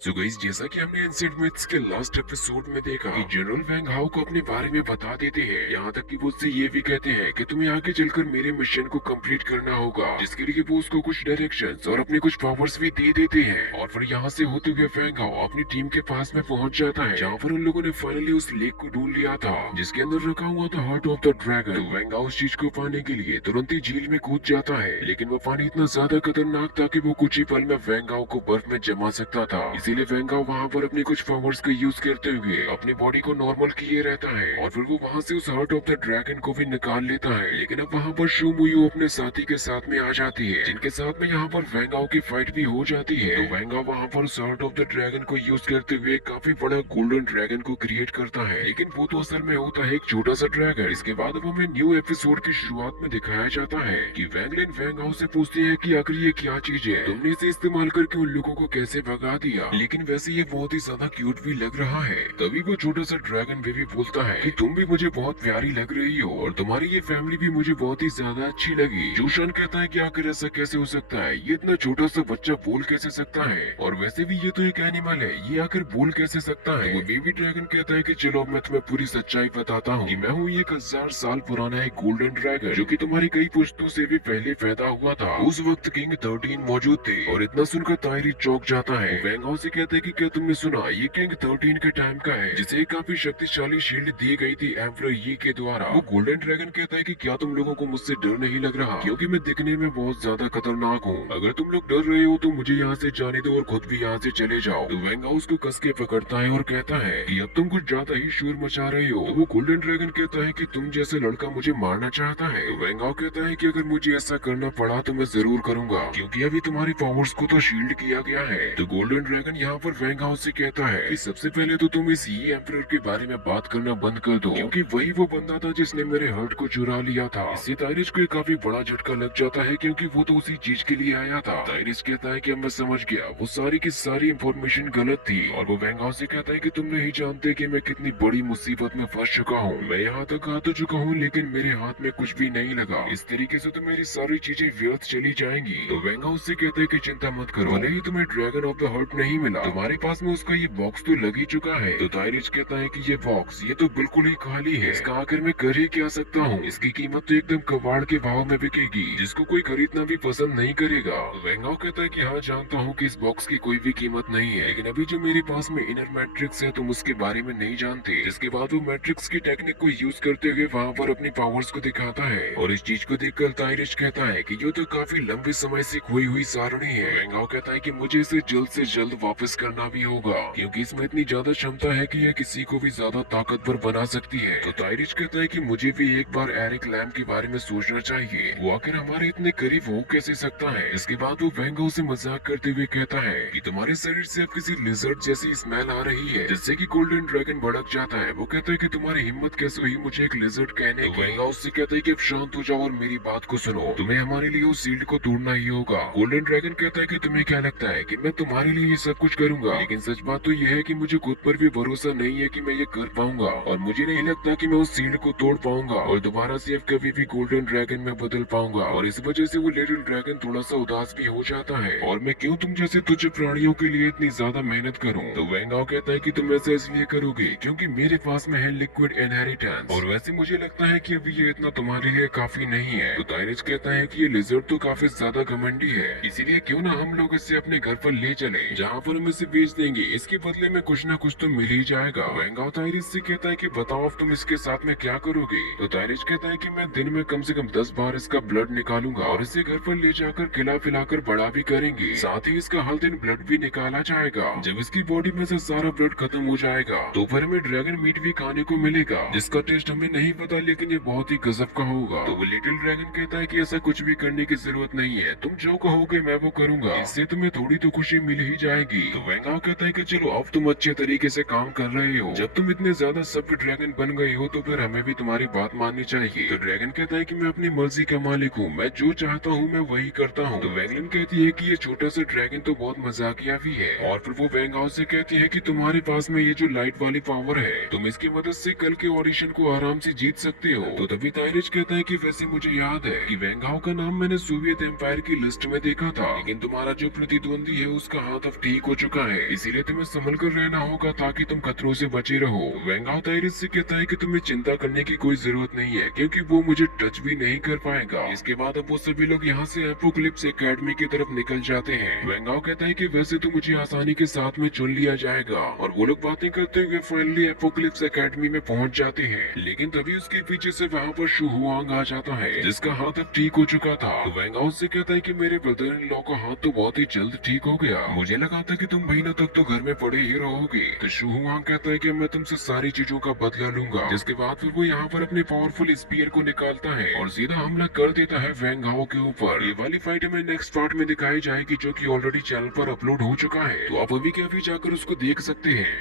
So guys, जैसा कि हमने एंशिएंट मिथ्स के लास्ट एपिसोड में देखा कि जनरल वैंग हाउ को अपने बारे में बता देते हैं। यहाँ तक कि वो उससे ये भी कहते हैं कि तुम्हें आगे चलकर मेरे मिशन को कंप्लीट करना होगा, जिसके लिए वो उसको कुछ डायरेक्शंस और अपने कुछ पावर्स भी दे देते हैं। और फिर यहाँ से होते हुए वैंग हाउ अपनी टीम के पास में पहुंच जाता है, जहाँ पर उन लोगों ने फाइनली उस लेक को ढूंढ लिया था जिसके अंदर रखा हुआ था हार्ट ऑफ द ड्रैगन। तो वैंग हाउ उस चीज को पाने के लिए तुरंत ही झील में कूद जाता है, लेकिन वो पानी इतना ज्यादा खतरनाक था कि वो कुछ ही पल में वैंग हाउ को बर्फ में जमा सकता था। इसीलिए वैंग हाउ वहाँ पर अपने कुछ पावर्स का यूज करते हुए अपनी बॉडी को नॉर्मल किए रहता है, और फिर वो वहाँ से उस हार्ट ऑफ द ड्रैगन को भी निकाल लेता है। लेकिन अब वहाँ पर शू मुयू अपने साथी के साथ में आ जाती है, जिनके साथ में यहाँ पर वैंग हाउ की फाइट भी हो जाती है। तो वैंग हाउ वहाँ पर उस हार्ट ऑफ द ड्रैगन को यूज करते हुए काफी बड़ा गोल्डन ड्रैगन को क्रिएट करता है, लेकिन वो तो असल में होता है एक छोटा सा ड्रैगन। इसके बाद अब हमें न्यू एपिसोड की शुरुआत में दिखाया जाता है कि वैंगलिन वैंग हाउ से पूछती है कि आखिर ये क्या चीज है, तुमने इसे इस्तेमाल करके उन लोगों को कैसे भगा दिया। लेकिन वैसे ये बहुत ही ज्यादा क्यूट भी लग रहा है। तभी वो छोटा सा ड्रैगन बेबी बोलता है कि तुम भी मुझे बहुत प्यारी लग रही हो, और तुम्हारी ये फैमिली भी मुझे बहुत ही ज्यादा अच्छी लगी। जोशान कहता है कि आखिर ऐसा कैसे हो सकता है, ये इतना छोटा सा बच्चा बोल कैसे सकता है, और वैसे भी ये तो एक एनिमल है, ये आखिर बोल कैसे सकता है। वो बेबी ड्रैगन कहता है कि चलो मैं तुम्हें पूरी सच्चाई बताता हूँ कि मैं हूँ एक 1000 साल पुराना एक गोल्डन ड्रैगन, जो कि तुम्हारी कई पुश्तों से भी पहले पैदा हुआ था। उस वक्त किंग 13 मौजूद थे, और इतना सुनकर तायरी चौंक जाता है। वैंग हाउ से कहते हैं कि क्या तुमने सुना, ये किंग 13 के टाइम का है, जिसे काफी शक्तिशाली शील्ड दी गई थी एम्परर यी के द्वारा। वो गोल्डन ड्रैगन कहता है कि क्या तुम लोगों को मुझसे डर नहीं लग रहा, क्योंकि मैं दिखने में बहुत ज्यादा खतरनाक हूँ। अगर तुम लोग डर रहे हो तो मुझे यहाँ से जाने दो और खुद भी यहाँ से चले जाओ। तो वैंग हाउ उसको कस के पकड़ता है और कहता है कि अब तुम कुछ ज्यादा ही शोर मचा रहे हो। तो वो गोल्डन ड्रैगन कहता है कि तुम जैसे लड़का मुझे मारना चाहता है। तो वैंग हाउ कहता है कि अगर मुझे ऐसा करना पड़ा तो मैं जरूर करूंगा, क्योंकि अभी तुम्हारी पावर्स को तो शील्ड किया गया है। तो गोल्डन ड्रैगन यहाँ पर वैंग हाउ से कहता है कि सबसे पहले तो तुम इस ही एम्परर के बारे में बात करना बंद कर दो, क्योंकि वही वो बंदा था जिसने मेरे हर्ट को चुरा लिया था। इससे ताइरिस को काफी बड़ा झटका लग जाता है, क्योंकि वो तो उसी चीज के लिए आया था। ताइरिस कहता है कि अब मैं समझ गया, वो सारी की सारी इंफॉर्मेशन गलत थी। और वो वैंग हाउ से कहता है कि तुम नहीं जानते कि मैं कितनी बड़ी मुसीबत में फंस चुका हूँ। मैं यहाँ तक आ तो चुका हूँ, लेकिन मेरे हाथ में कुछ भी नहीं लगा। इस तरीके से तो मेरी सारी चीजें व्यर्थ चली जाएंगी। तो वैंग हाउ से कहते हैं कि चिंता मत करो, भले ही तुम्हें ड्रैगन ऑफ द हर्ट नहीं मिला, तुम्हारे पास में उसका ये बॉक्स तो लग ही चुका है। तो ताइरिस कहता है कि ये बॉक्स ये तो बिल्कुल ही खाली है, इसका आखिर मैं कर ही क्या सकता हूँ। इसकी कीमत तो एकदम कबाड़ के भाव में बिकेगी, जिसको कोई खरीदना भी पसंद नहीं करेगा। तो वैंग हाउ कहता है कि हाँ, जानता हूँ कि इस बॉक्स की कोई भी कीमत नहीं है, लेकिन अभी जो मेरे पास में इनर मैट्रिक्स है तुम उसके बारे में नहीं जानते। जिसके बाद वो मैट्रिक्स की टेक्निक को यूज करते हुए वहाँ पर अपनी पावर्स को दिखाता है, और इस चीज को देखकर ताइरिस कहता है कि ये तो काफी लंबे समय से खोई हुई सारणी है। वैंग हाउ कहता है कि मुझे इसे जल्द से जल्द वापस करना भी होगा, क्योंकि इसमें इतनी ज्यादा क्षमता है कि यह किसी को भी ज्यादा ताकतवर बना सकती है। तो ताइरिस कहता है कि मुझे भी एक बार एरिक लैम्ब के बारे में सोचना चाहिए, वो आखिर हमारे इतने करीब हो कैसे सकता है। इसके बाद वो वैंग हाउ से मजाक करते हुए कहता है कि तुम्हारे शरीर से अब किसी लिजर्ड जैसी स्मेल आ रही है, जिससे कि गोल्डन ड्रैगन भड़क जाता है। वो कहता है कि तुम्हारी हिम्मत कैसे हुई मुझे एक लिजर्ड कहने की। वैंग हाउ से कहता है कि अब शांत हो जाओ और मेरी बात को सुनो, तुम्हें हमारे लिए उस सील्ड को तोड़ना ही होगा। गोल्डन ड्रैगन कहता है कि तुम्हें क्या लगता है कि मैं तुम्हारे लिए ये सब कुछ करूंगा, लेकिन सच बात तो यह है कि मुझे खुद पर भी भरोसा नहीं है कि मैं ये कर पाऊंगा, और मुझे नहीं लगता कि मैं उस सील्ड को तोड़ पाऊंगा और दोबारा से अब कभी भी गोल्डन ड्रैगन में बदल पाऊंगा। और इस वजह से वो लिटिल ड्रैगन थोड़ा सा उदास भी हो जाता है, और मैं क्यों तुम जैसे तुच्छ प्राणियों के लिए इतनी ज्यादा मेहनत करूं। तो वैंग हाउ कहता है कि तुम ऐसा इसलिए करोगे क्योंकि मेरे पास में है लिक्विड इनहेरिटेंस, और वैसे मुझे लगता है कि अभी ये इतना तुम्हारे लिए काफी नहीं है। तो ताइरिस कहता है कि ये लिजर्ड तो काफी ज्यादा घमंडी है, इसीलिए क्यों ना हम लोग इसे अपने घर पर ले चले, जहाँ पर हम इसे बेच देंगे, इसके बदले में कुछ ना कुछ तो मिल ही जाएगा। वैंग हाउ ताइरिस से कहता है कि बताओ अब तुम इसके साथ में क्या करोगे। तो ताइरिस कहता है कि मैं दिन में कम से कम 10 बार इसका ब्लड निकालूंगा, और इसे घर पर ले जाकर खिला पिलाकर बड़ा भी करेंगे, साथ ही इसका हर दिन ब्लड भी निकाला जाएगा। जब इसकी बॉडी में से सारा ब्लड खत्म हो जाएगा तो फिर हमें ड्रैगन मीट भी खाने को मिलेगा, जिसका टेस्ट हमें नहीं पता, लेकिन ये बहुत ही गजब का होगा। तो वो लिटिल ड्रैगन कहता है कि ऐसा कुछ भी करने की जरूरत नहीं है, तुम जो कहोगे मैं वो करूंगा, इससे तुम्हें थोड़ी तो खुशी मिल ही जाएगी। तो वैंग हाउ कहता है कि चलो अब तुम अच्छे तरीके से काम कर रहे हो, जब तुम इतने ज्यादा सब ड्रैगन बन गए हो तो फिर हमें भी तुम्हारी बात माननी चाहिए। तो ड्रैगन कहता है कि मैं अपनी मर्जी का मालिक हूँ, मैं जो चाहता हूँ मैं वही करता हूँ। तो वैंगलिन कहती है कि ये छोटा सा ड्रैगन तो बहुत मजाकिया भी है, और फिर वो वैंग हाउ से कहती है कि तुम्हारे पास में ये जो लाइट वाली पावर है, तुम इसकी मदद से कल के ऑडिशन को आराम से जीत सकते हो। तो तभी ताइरिस कहता है कि वैसे मुझे याद है कि वैंग हाउ का नाम मैंने सोवियत एम्पायर की लिस्ट में देखा था, लेकिन तुम्हारा जो प्रतिद्वंदी है उसका हाथ अब ठीक हो चुका है, इसीलिए तुम्हें संभल कर रहना होगा ताकि तुम खतरों से बचे रहो। वैंग हाउ ताइरस से कहता है कि तुम्हें चिंता करने की कोई जरूरत नहीं है क्योंकि वो मुझे टच भी नहीं कर पाएगा। इसके बाद अब वो सभी लोग यहाँ से एपोकलिप्स एकेडमी की तरफ निकल जाते हैं। वैंग हाउ कहता है कि वैसे तो मुझे आसानी के साथ में चुन लिया जाएगा और वो लोग बातें करते हुए फाइनली एपोकलिप्स एकेडमी में पहुंच जाते हैं। लेकिन तभी उसके पीछे से वहाँ पर शु हुआंग आ जाता है जिसका हाथ अब ठीक हो चुका था। तो वैंग हाउ से कहता है कि मेरे ब्रदर इन लॉ का हाथ तो बहुत ही जल्द ठीक हो गया, मुझे लगा था कि तुम महीनों तक तो घर में पड़े ही रहोगे। तो शु हुआंग कहता है कि मैं तुमसे सारी चीजों का बदला लूंगा। जिसके बाद फिर वो यहाँ पर अपने पावरफुल स्पीयर को निकालता है और सीधा हमला कर देता है वैंग हाउ के ऊपर। ये वाली फाइट हमें नेक्स्ट पार्ट में दिखाई जाएगी जो कि ऑलरेडी चैनल पर अपलोड हो चुका है, तो आप अभी के अभी जाकर उसको देख सकते हैं।